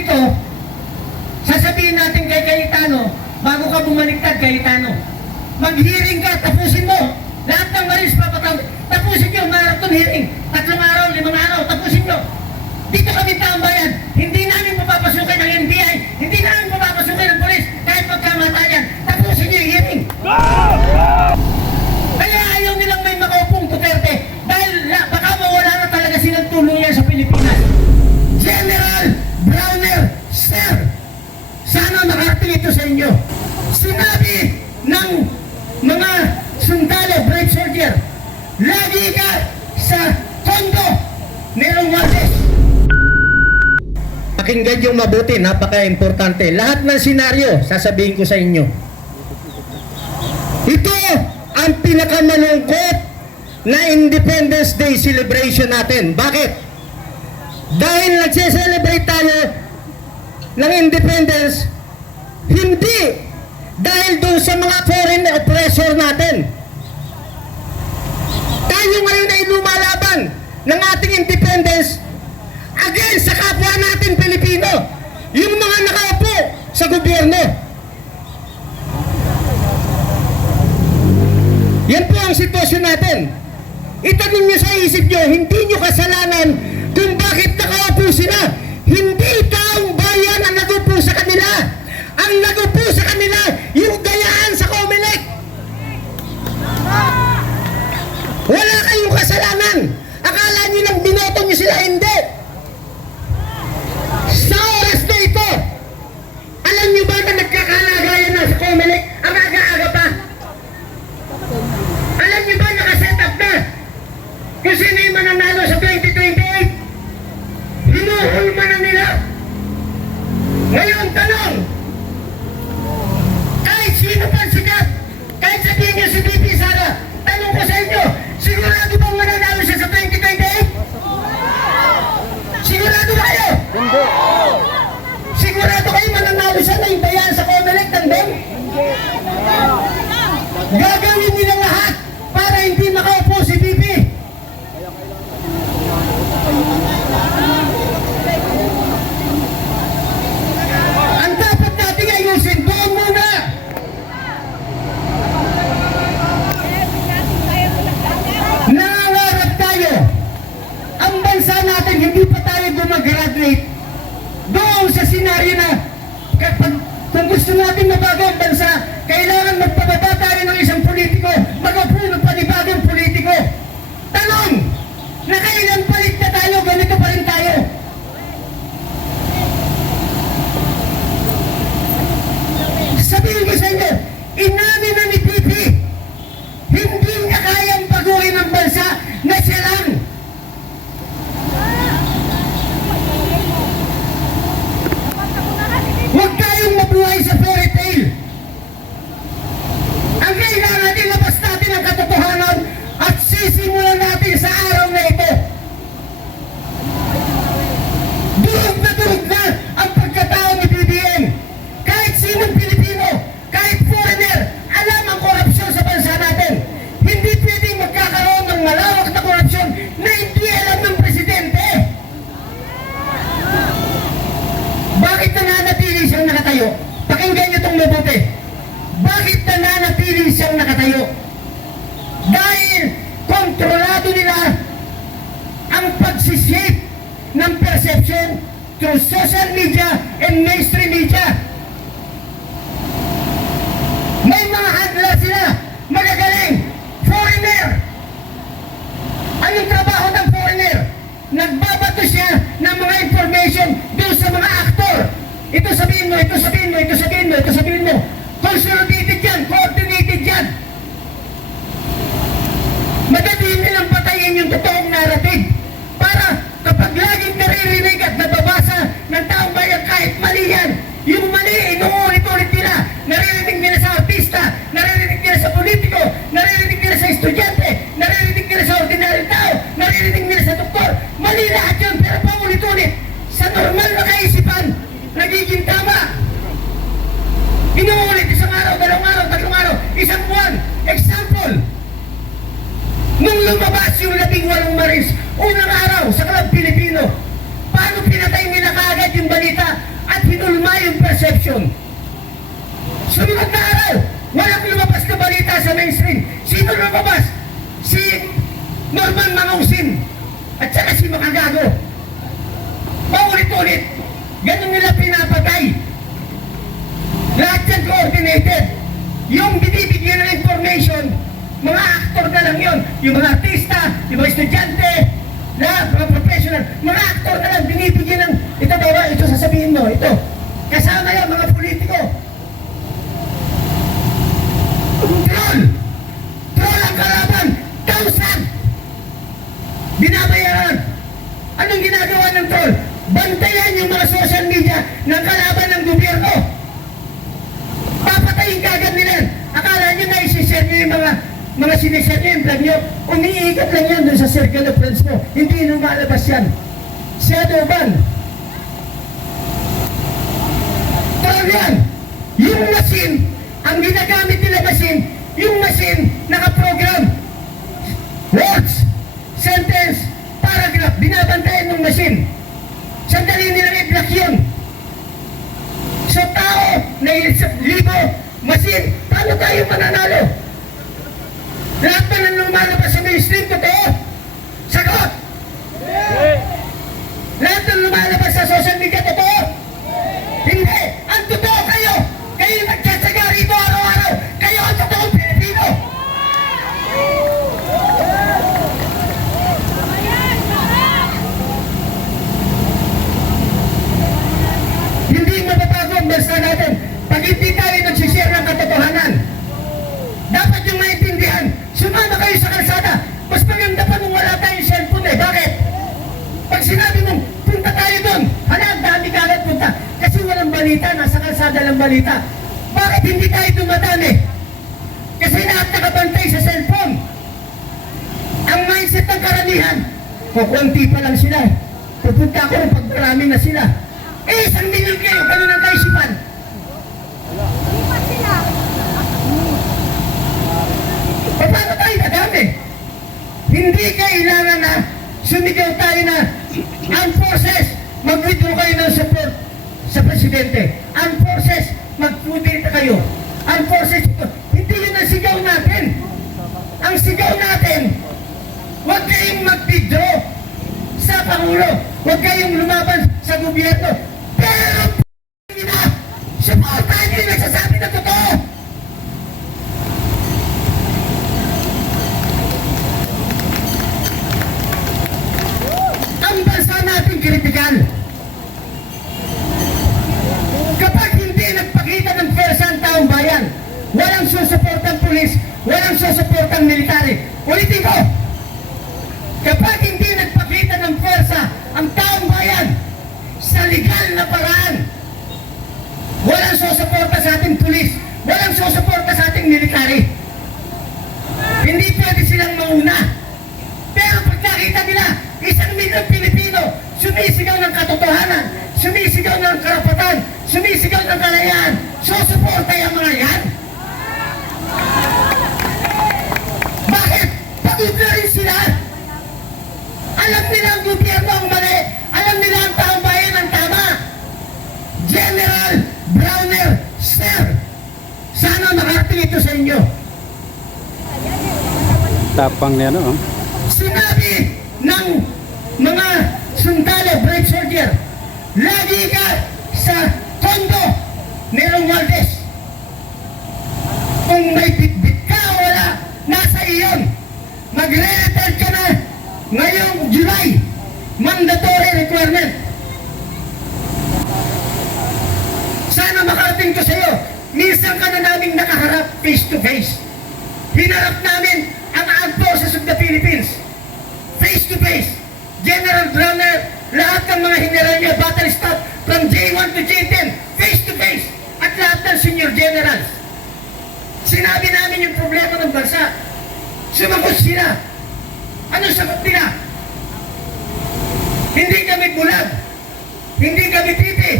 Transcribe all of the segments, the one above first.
ito, sasabihin natin kay Cayetano, bago ka bumaliktad, Cayetano, mag-hearing ka, tapusin mo. Lahat ng maris papatawag, tapusin nyo, marathon hearing. 3 araw, 5 araw, tapusin nyo. Dito kami taong bayan, hindi namin mapapasukin ng NBI, hindi namin mapapasukin ng polis, kahit magkamatayan, tapusin nyo yung hearing. Kaya ayaw nilang may makaupong Duterte, dahil baka mawala na talaga silang tuluyan sa Pilipinas. General Browner, sir, sana makarating ito sa inyo. Sinabi ng mga sundalo, brave soldier, lagi ka sa kondo ni Romualdez. Pakinggan yung mabuti, napaka-importante. Lahat ng senaryo, sasabihin ko sa inyo. Ito ang pinakamalungkot na Independence Day celebration natin. Bakit? Dahil nagse-celebrate tayo ng independence, hindi dahil doon sa mga foreign oppressor natin. Tayo ngayon ay lumalaban ng ating independence against sa kapwa natin Pilipino, yung mga nakaupo sa gobyerno. Yan po ang sitwasyon natin. Itanong nyo sa isip nyo, hindi nyo kasalanan kung bakit nakaupo sila. Hindi taong bayan ang nagupo sa kanila. Ang nagupo sa kanila, yung gayaan sa Comelec. Wala kayong kasalanan. Akala nyo lang binoto nyo sila, hindi. Sa oras na ito, alam nyo ba na nagkakalagayan na sa Comelec? Ang aga-aga pa. Alam nyo ba nakaset up na kung sino yung mananalo sa 2028? Hinuhulma na nila. Ngayon, tanong, kahit sino pa sikat, kahit sabihin nyo si BP Sara, tanong ko sa inyo, sigurado bang mananalo siya sa 2028? Sigurado ba kayo? Hindi. Sigurado kayo mananalo siya na yung bayaan sa Comelec ng Ben? Gagawin nila lahat para hindi makaupo si BP. Ang dapat natin ayusin, doon muna. Nangangarap tayo. Ang bansa natin, hindi pa tayo gumagraduate. Doon sa senaryo na kapag kung gusto natin mabago ang bansa, kailangan magpababa tayo ng isang politiko, mag-approve ng panibagong politiko. Tanong, nakailang palit na tayo, ganito pa rin tayo. Sabihin ko sa inyo, inamin na ni PP, hindi niya kayang baguhin ang bansa na siya lang. Huwag tayong mabuhay sa fairy tale. Ang kailangan natin, labas natin ang katotohanan at sisimulan natin sa araw na ito. Durog na ang pagkatao ni BBM. Kahit sinong Pilipino, kahit foreigner, alam ang korupsyon sa bansa natin. Hindi pwedeng magkakaroon ng malawak na korupsyon na hindi alam ng presidente. Bakit nananatili siyang nakatayo? Pakinggan niyo itong mabuti. Bakit nananatili siyang nakatayo? Dahil kontrolado nila ang pagsishape ng perception through social media and mainstream media. May mga handler sila, magagaling, foreigner. Anong trabaho ng foreigner? Nagbabato siya ng mga information doon sa mga aktor. Ito sabihin mo, ito sabihin mo, ito sabihin mo, ito sabihin mo. Consolidated yan, coordinated yan. Madali nilang patayin yung totoong narrative para kapag laging naririnig at nababasa ng taong bayan kahit mali yan, yung mali, inuulit-ulit nila. Naririnig nila sa artista, naririnig nila sa politiko, naririnig nila sa estudyante, naririnig nila sa ordinaryong tao, naririnig nila sa doktor. Mali lahat yun, pero paulit-ulit sa normal na kaisipan, nagiging tama. Inuulit isang araw, 2 araw, 3 araw, isang buwan. Example, nung lumabas yung 18 Maris, unang araw sa Club Pilipino, paano pinatay nila kaagad yung balita? perception. Sumunod na araw, walang lumabas na balita sa mainstream. Sino lumabas? Si Norman Mangusin at saka si Makagago. Paulit-ulit, ganun nila pinapatay. Lahat yan coordinated. Yung binibigyan ng information, mga aktor na lang yun. Yung mga artista, yung mga estudyante, lahat, mga professional, mga aktor na lang binibigyan ng, ito daw ba, ito sasabihin mo, ito. Kasama yan, mga politiko. Troll! Troll ang kalaban! 1,000! Binabayaran! Anong ginagawa ng troll? Bantayan yung mga social media ng kalaban ng gobyerno. Papatayin kagad nila. Akala nyo na isi-share nyo yung mga sinishare nyo yung vlog nyo. Umiigat lang yan dun sa circle of friends mo. Hindi lumalabas yan. Shadow ban. Troll yan. Yung machine, ang ginagamit nila machine, yung machine nakaprogram. Words, sentence, paragraph, binabantayan ng machine. Sandali nilang i-block yun. So tao, na libo, machine, paano tayo mananalo? Lahat ba nang lumalabas sa mainstream, totoo? Sagot! Lahat nang lumalabas sa social media, totoo? Hindi! Ang totoo kayo! Kayo yung nagtsatsaga rito araw-araw! Kayo ang totoong Pilipino! Hindi mababago ang bansa natin pag hindi tayo nagsishare ng katotohanan. Dapat yung maintindihan, sumama kayo sa kalsada. Mas maganda pa nung wala tayong cellphone eh. Bakit? Pag sinabi mong punta tayo doon, hala, ang dami kalat punta. Kasi walang balita, nasa kalsada lang balita. Bakit hindi tayo dumadami? Kasi lahat nakabantay sa cellphone. Ang mindset ng karamihan, kukunti pa lang sila. Pupunta ako pag marami na sila. Eh, 1 milyon kayo, ganun ang kaisipan. Paano tayo nadami? Hindi kailangan na sumigaw tayo na armed forces, mag-withdraw kayo ng support sa presidente. Armed forces, mag-withdraw kayo. Armed forces, hindi yun ang sigaw natin. Ang sigaw natin, huwag kayong mag-withdraw sa Pangulo. Huwag kayong lumaban sa gobyerno. Pero supportahan nyo yung nagsasabi na totoo. Ang bansa natin kritikal. Kapag hindi nagpakita ng pwersa ang taong bayan, walang susuportang pulis, walang susuportang military. Ulitin ko, kapag hindi nagpakita ng pwersa ang taong bayan sa legal na paraan, walang susuporta sa ating pulis, walang susuporta sa ating military. Hindi pwede silang mauna. Pero pag nakita nila, 1 milyong Pilipino, sumisigaw ng katotohanan, sumisigaw ng karapatan, sumisigaw ng kalayaan, susuporta yung mga yan. Bakit? Pagod na rin sila. Alam nila ang gobyerno ang mali, alam nila ang taong bayan ang tama. General Browner, sir, sana makarating ito sa inyo. Tapang niya, no? Sinabi ng mga sundalo, brave soldier, lagi ka sa kondo ni Romualdez. Kung may bitbit ka o wala, nasa iyon. Magre-retire ka na ngayong July. Mandatory requirement. Sana makarating ko sa iyo. Minsan ka na naming nakaharap face to face. Hinarap namin ang Armed Forces of the Philippines. Face to face. General Browner, lahat ng mga general niya, battle staff, from J1 to J10, face to face. At lahat ng senior generals. Sinabi namin yung problema ng bansa. Sumagot sila. Anong sagot nila? Hindi kami bulag. Hindi kami pipi.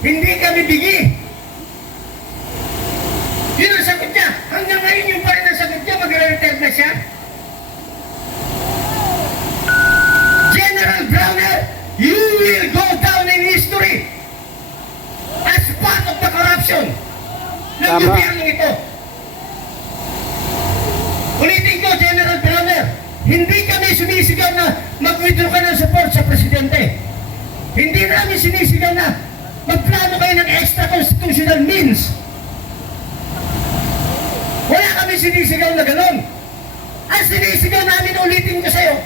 Hindi kami bigi. Yun ang sagot niya. Hanggang ngayon yung pa rin ang sagot niya, magre-retire na siya. General Browner, you will go down in history as part Ang gobyerno ito. Ulitin ko, General Bramer, hindi kami sinisigaw na mag-withdraw ka ng support sa Presidente. Hindi namin sinisigaw na magplano kayo ng extra constitutional means. Wala kami sinisigaw na gano'n. Ang sinisigaw namin, ulitin ko sa'yo,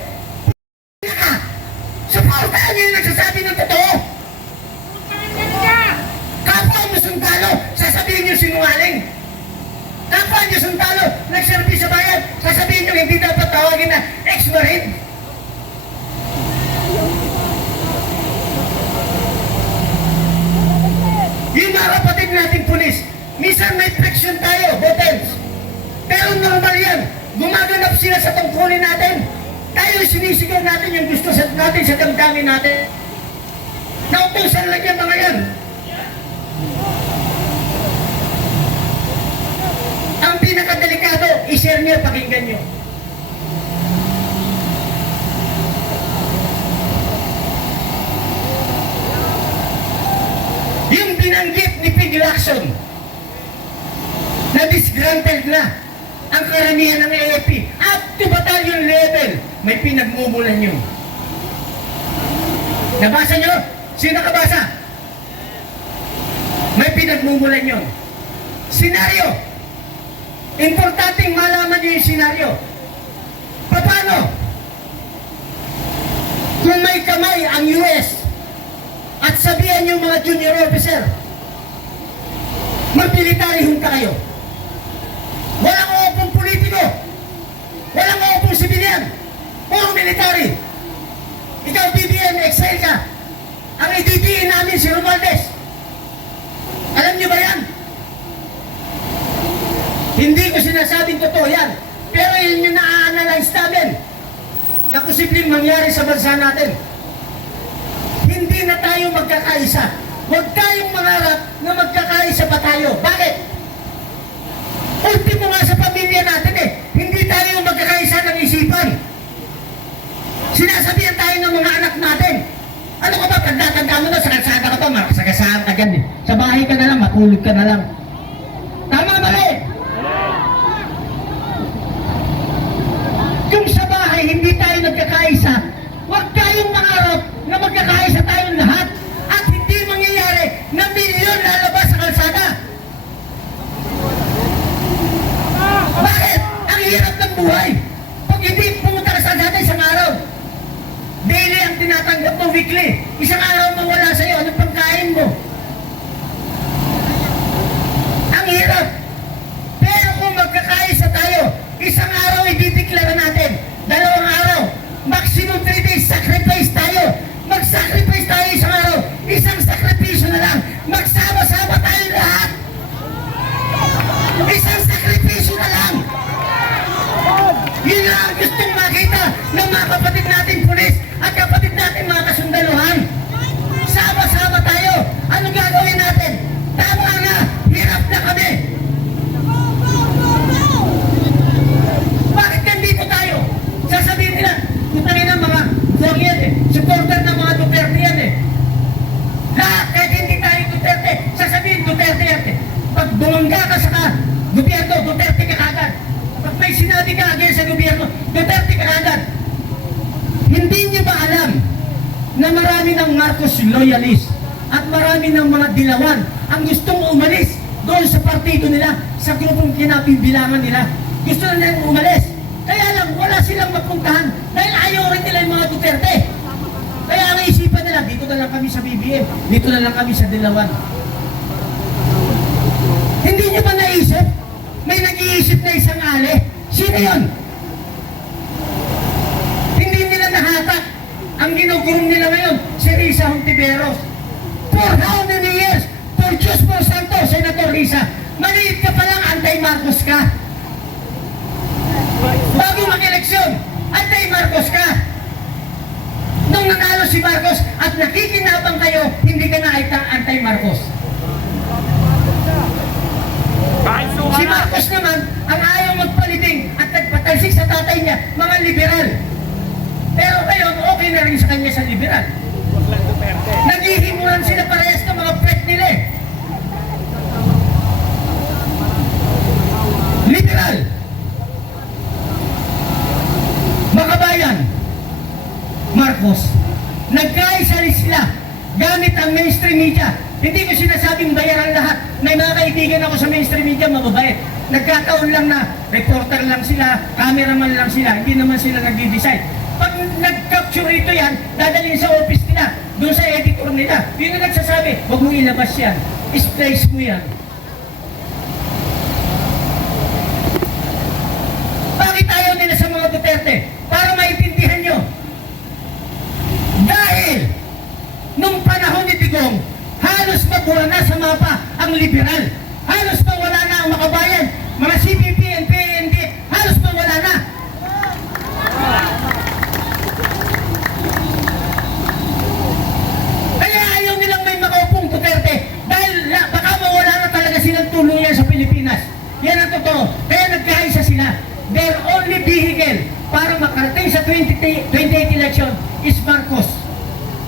supportahan niyo yung nagsasabi ng totoo. Kapwa mo sundalo, sasabihin niyo sinungaling. Kapwa niyo sundalo, nagserbi sa bayan, sasabihin niyo hindi dapat tawagin na ex-marine. Yung mga kapatid nating pulis, minsan may friction tayo, botels. Pero normal yan, gumaganap sila sa tungkulin natin. Tayo sinisigaw natin yung gusto natin sa damdamin natin. Nautusan lang yan mga yan. Ang pinakadelikado, i-share nyo, pakinggan nyo. Yung binanggit ni Pig Lacson na disgruntled na ang karamihan ng AFP up to battalion level, may pinagmumulan yun. Nabasa nyo? Sino nakabasa? May pinagmumulan yun. Senaryo. Importanteng malaman nyo yung senaryo. Paano? Kung may kamay ang US at sabihan yung mga junior officer, mag-military hunta kayo. Walang upong politiko. Walang upong sibilyan. Puro military. Ikaw, BBM, exile ka. Ang ididiin namin si Romualdez. Alam niyo ba yan? Hindi ko sinasabing totoo yan. Pero yun yung na-analyze namin na posibleng mangyari sa bansa natin. Hindi na tayo magkakaisa. Huwag tayong mangarap na magkakaisa pa tayo. Bakit? Ultimo nga sa pamilya natin eh. Hindi tayo magkakaisa ng isipan. Sinasabihan tayo ng mga anak natin. Ano ka ba? Pagdatanda mo na sa kalsada ka pa, makasagasaan ka dyan eh. Sa bahay ka na lang, matulog ka na lang. Tama mali? Kung sa bahay hindi tayo nagkakaisa, huwag tayong mangarap na magkakaisa tayong lahat at hindi mangyayari na milyon lalabas sa kalsada. Bakit? Ang hirap ng buhay. Pag hindi pumunta ka sa kalsada isang araw, daily ang tinatanggap mo, weekly. Isang araw mawala sa'yo, anong pagkain mo? Ang hirap. Pero kung magkakaisa tayo, isang araw idideklara natin, 2 araw, maximum 3 days, sacrifice tayo. Mag-sacrifice tayo isang araw, isang sakripisyo na lang, magsama-sama tayo lahat. Isang sakripisyo na lang. Yun lang ang gustong makita ng mga kapatid natin pulis at kapatid natin mga kasundaluhan. Sama-sama tayo. Anong gagawin natin? Tama na, hirap na kami. Bakit nandito tayo? Sasabihin nila, putangin ng mga buwang yan eh. Supporter ng mga Duterte yan eh. Lahat, kahit hindi tayo Duterte, sasabihin Duterte yan eh. Pag bumangga ka sa gobyerno, Duterte ka kagad. Pag may sinabi ka against sa gobyerno, Duterte ka kagad. Hindi niyo ba alam na marami ng Marcos loyalist at marami ng mga dilawan ang gustong umalis doon sa partido nila, sa grupong kinabibilangan nila? Gusto na nilang umalis. Kaya lang, wala silang mapuntahan dahil ayaw rin nila yung mga Duterte. Kaya ang isipan nila, dito na lang kami sa BBM, dito na lang kami sa dilawan. Hindi niyo ba naisip? May nag-iisip na isang ali. Sino yun? Hindi nila nahatak. Ang ginugurong nila ngayon, si Risa Hontiveros. For how many years? For Diyos por Santo, Senator Risa. Maliit ka pa lang, anti-Marcos ka. Bago mag-eleksyon, anti-Marcos ka. Nung nanalo si Marcos at nakikinabang kayo, hindi ka na anti-Marcos. Si Marcos naman, ang ayaw magpaliting at nagpatalsik sa tatay niya, mga liberal. Pero ngayon, okay na rin sa kanya sa liberal. Naghihimulan sila parehas ng mga pet nila eh. Ngunit ang mainstream media, hindi ko sinasabing bayaran lahat. May mga kaibigan ako sa mainstream media, mababait. Nagkataon lang na reporter lang sila, cameraman lang sila, hindi naman sila nag-decide. Pag nag-capture ito yan, dadalhin sa office nila, doon sa editor nila. Yun ang nagsasabi, huwag mong ilabas yan. Isplace mo yan. Bakit ayaw nila sa mga Duterte? Para maintindihan nyo. Dahil, nung panahon ni Digong, halos mabura na sa mapa ang liberal. Halos mawala na ang makabayan. Mga CPP and PNP, halos mawala na. Kaya ayaw nilang may makaupong Duterte dahil baka mawala na talaga silang tuluyan sa Pilipinas. Yan ang totoo. Kaya nagkaisa sila. Their only vehicle para makarating sa 28 election is Marcos.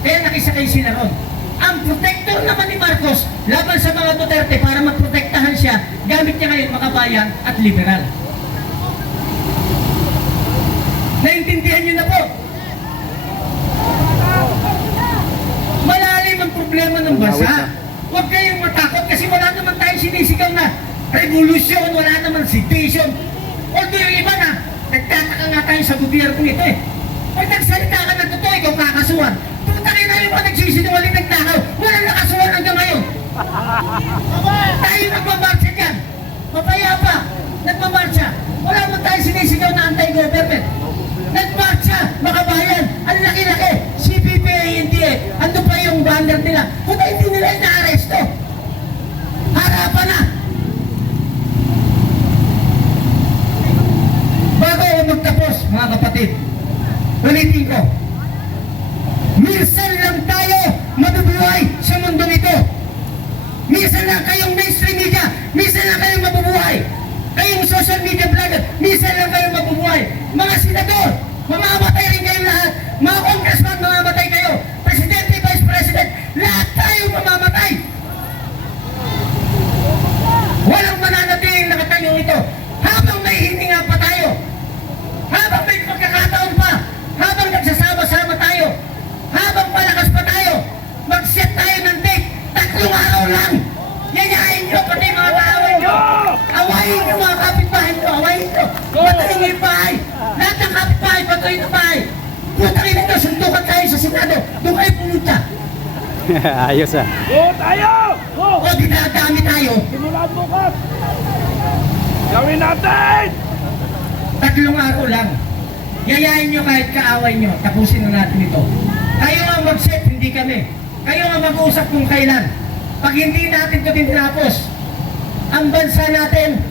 Kaya nakisakay sila ron. Ang protector naman ni Marcos laban sa mga Duterte para magprotektahan siya, gamit niya ngayon makabayan at liberal. Naintindihan niyo na po? Malalim ang problema ng bansa. Huwag kayong matakot kasi wala naman tayong sinisigaw na revolusyon, wala naman sedition. Although yung iba na, nagtataka nga tayo sa gobyerno ito eh. Pag nagsalita ka ng totoo, ikaw kakasuhan. Putangin na yung mga nagsisinungaling nagtakaw, walang nakasuhan hanggang ngayon. Tayo nagmamarcha dyan. Mapayapa, nagmamarcha. Wala naman tayo sinisigaw na anti-government. Nagmarcha, makabayan, ang laki-laki. CPP, NDA, ando pa yung banner nila. Kung hindi nila ina-aresto, harapan na. Bago ako magtapos, mga kapatid, ulitin ko, minsan lang tayo mabubuhay sa mundong ito. Minsan lang kayong mainstream media, minsan lang kayong mabubuhay. Kayong social media vlogger, minsan lang kayong mabubuhay. Mga senador, mamamatay rin kayo lahat. Mga congressman, mamamatay kayo. Presidente, vice president, lahat tayo mamamatay. Walang mananatiling nakatayo ito. Habang may hininga pa tayo, habang may pagkakataon pa, habang nagsasama-sama tayo, habang malakas pa tayo, mag-set tayo ng date, 3 araw lang. Yayain nyo, pati mga kaaway nyo. Awayin nyo mga kapitbahay nyo, awayin nyo. Patayin nyo yung bahay. Lahat ng kapitbahay, patuloy na bahay. Putakin nito, sundukan tayo sa Senado. Doon kayo pumunta. Ayos ah. Go tayo! Go! O dinadami tayo. Simulan bukas! Gawin natin! 3 araw lang. Yayain nyo kahit kaaway nyo. Tapusin na natin ito. Kayo ang mag-set, hindi kami. Kayo ang mag-uusap kung kailan. Pag hindi natin ito tinapos, ang bansa natin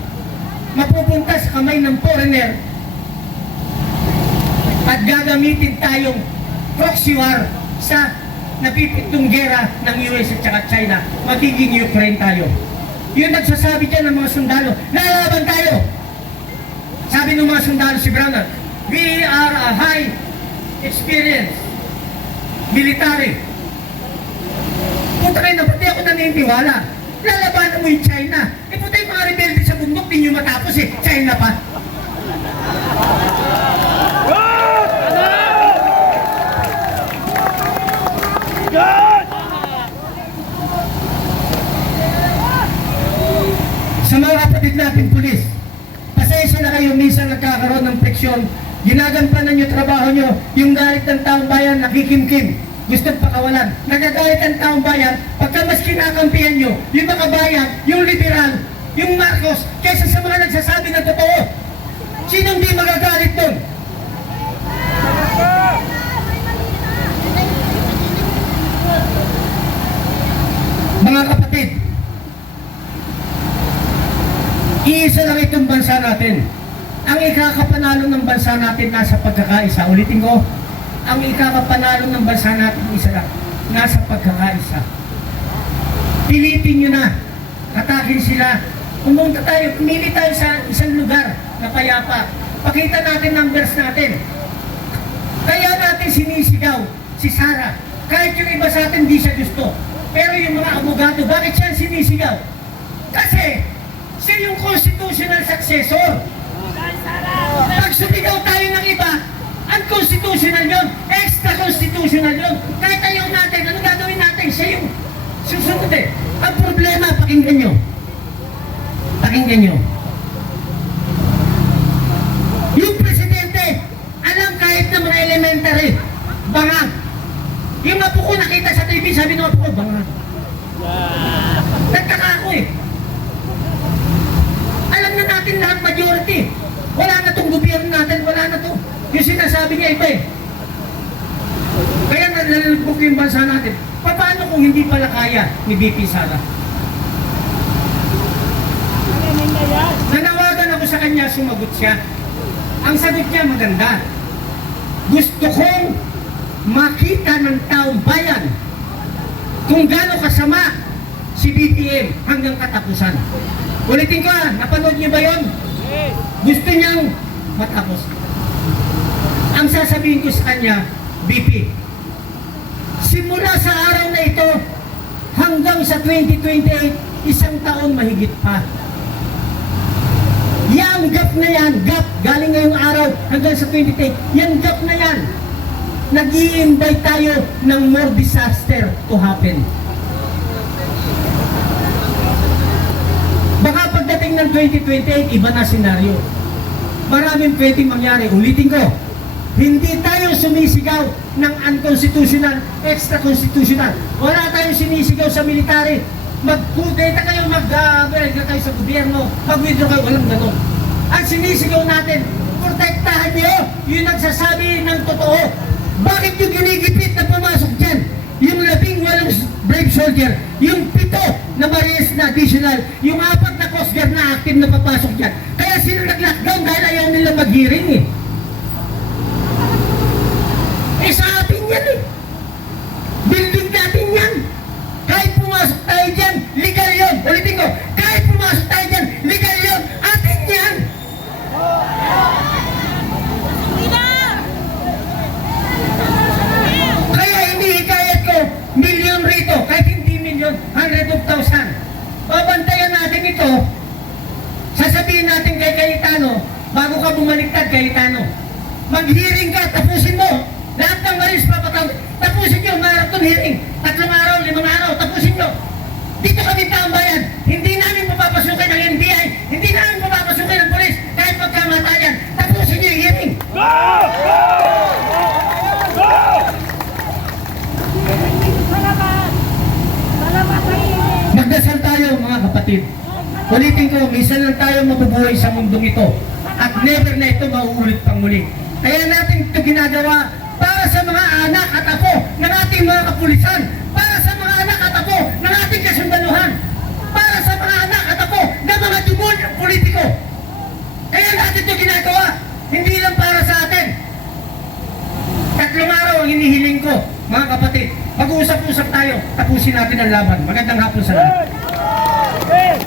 mapupunta sa kamay ng foreigner at gagamitin tayong proxy war sa napipitong gera ng US at saka China. Magiging Ukraine tayo. Yun nagsasabi dyan ng mga sundalo, lalaban tayo. Sabi ng mga sundalo si Brownard, we are a high experience military. Punta kayo na, pati ako naniniwala. Lalabanan mo yung China. Eh puta yung mga rebelde sa bundok, di nyo matapos eh. China pa. God! Sa mga kapatid natin pulis, pasensya na kayo, minsan nagkakaroon ng friksyon. Ginagampanan nyo trabaho nyo, yung galit ng taong bayan nakikimkim. Gusto pakawalan. Nagagalit ang taong bayan, pagka mas kinakampihan nyo, yung mga bayan, yung liberal, yung Marcos, kaysa sa mga nagsasabi ng totoo. Sinong di magagalit doon? Mga kapatid, iisa lang itong bansa natin. Ang ikakapanalo ng bansa natin nasa pagkakaisa. Ulitin ko, ang ikakapanalo ng bansa natin isa lang, nasa pagkakaisa. Pilitin nyo na, atakin sila, pumunta tayo, pumili tayo sa isang lugar na payapa. Pakita natin numbers natin. Kaya natin sinisigaw si Sara. Kahit yung iba sa atin di siya gusto. Pero yung mga abogado, bakit siya sinisigaw? Kasi siya yung constitutional successor. Pag sumigaw tayo ng iba, Unconstitutional yun, extra-constitutional yun. Kahit ayaw natin, ano gagawin natin? Siya yung susunod eh. Ang problema, pakinggan nyo. Pakinggan nyo. Yung presidente, alam kahit na mga elementary, bangag. Yung apo ko nakita sa TV, sabi ng apo ko, bangag. Nagtaka ako eh. Alam na natin lahat majority. Wala na tong gobyerno natin, wala na to. Yung sinasabi niya iba eh. Kaya nalalubog yung bansa natin. Paano kung hindi pala kaya ni VP Sara? Nanawagan ako sa kanya, sumagot siya. Ang sagot niya maganda. Gusto kong makita ng taong bayan kung gaano kasama si BBM hanggang katapusan. Ulitin ko napanood niyo ba yun? Gusto niyang matapos. Ang sasabihin ko sa kanya, BP, simula sa araw na ito hanggang sa 2028, isang taon mahigit pa. Yang gap na yan, galing ngayong araw hanggang sa 2028, yung gap na yan, nag-i-invite tayo ng more disaster to happen. Baka pagdating ng 2028, iba na senaryo. Maraming pwedeng mangyari. Ulitin ko, hindi tayo sumisigaw ng unconstitutional, extra-constitutional. Wala tayong sinisigaw sa military. Mag-kudeta kayo, mag-berga kayo sa gobyerno, mag-withdraw kayo, walang ganon. Ang sinisigaw natin, protektahan nyo yung nagsasabi ng totoo. Bakit yung ginigipit na pumasok dyan? Yung 18 brave soldier, yung 7 na Marines na additional, yung 4 na Coast Guard na active na papasok dyan. Kaya sila nag-lockdown dahil ayaw nila mag-hearing eh. Eh sa atin yan eh. Building natin yan. Kahit pumasok tayo dyan, legal yun. Ulitin ko, kahit pumasok tayo dyan, legal yun. Atin yan. Kaya hinihikayat ko, milyon rito, kahit hindi milyon, 100,000. Babantayan natin ito. Sasabihin natin kay Cayetano, bago ka bumaliktad, Cayetano, mag-hearing ka, tapusin mo. Lahat ng maris papatawag, tapusin nyo, marathon hearing. 3 araw, 5 araw, tapusin nyo. Dito kami tambayan, hindi namin mapapasukin ng NBI, hindi namin mapapasukin ng polis, kahit magkamatayan, tapusin nyo yung hearing. Go! Go! Go! Magdasal tayo mga kapatid. Ulitin ko, minsan lang tayo mabubuhay sa mundong ito. At never na ito mauulit pang muli. Kaya natin ito ginagawa para sa mga anak at apo ng ating mga kapulisan, para sa mga anak at apo ng ating kasundaluhan, para sa mga anak at apo ng mga demonyong politiko. Kaya natin ito ginagawa, hindi lang para sa atin. 3 araw ang hinihiling ko, mga kapatid. Mag-uusap-usap tayo, tapusin natin ang laban. Magandang hapon sa lahat. Hey!